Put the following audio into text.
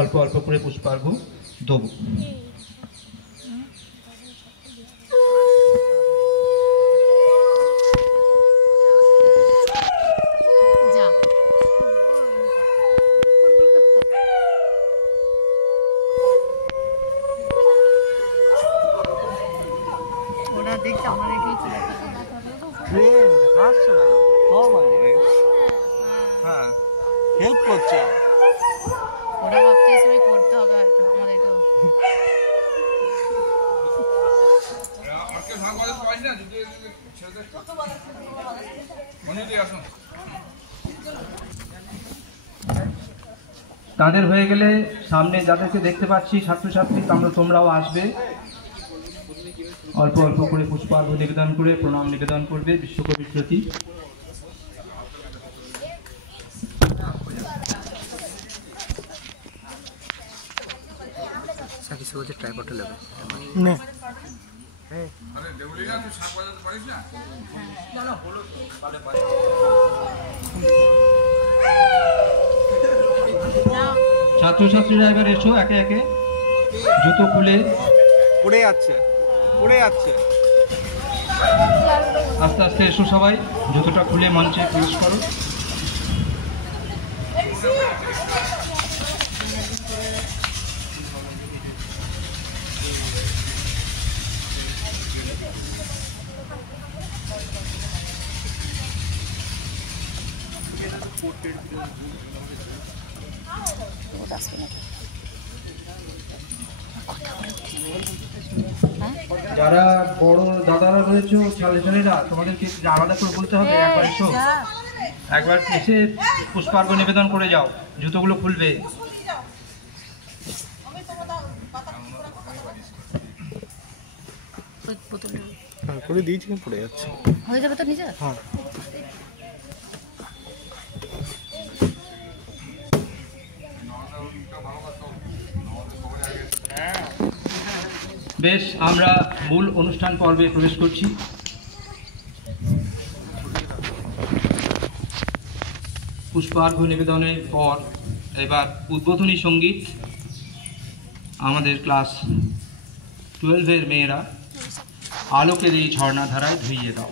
অল্প অল্প করে পুষ্পার্ঘ দেবো। হেল্প করছে ওরা ভাবছে সবই করতে হবে হয়তো আমাদের তো তাদের হয়ে গেলে সামনে যাদেরকে দেখতে পাচ্ছি ছাত্রছাত্রী তোমরাও আসবে, অল্প অল্প করে পুষ্পার্ঘ্য নিবেদন করে প্রণাম নিবেদন করবে বিশ্বকবির প্রতি। ছাত্রছাত্রীরা এবার এসো, একে একে জুতো খুলে পড়ে যাচ্ছে আস্তে আস্তে এসো, সবাই জুতোটা খুলে মঞ্চে প্রবেশ করো। যারা বড় দাদারা রয়েছে ছেলেরা, তোমাদেরকে আলাদা করে বলতে হবে, একবার এসো, একবার এসে পুষ্পার্ঘ্য নিবেদন করে যাও, জুতোগুলো খুলবে। করে দিয়েছি, পড়ে যাচ্ছে, হয়ে যাবে তো নিজে। হ্যাঁ বেশ, আমরা মূল অনুষ্ঠান পর্বে প্রবেশ করছি। পুষ্পার্ঘ্য নিবেদনের পর এবার উদ্বোধনী সঙ্গীত। আমাদের ক্লাস 12-এর মেয়েরা আলোকের এই ঝর্ণাধারায় ধুইয়ে দাও।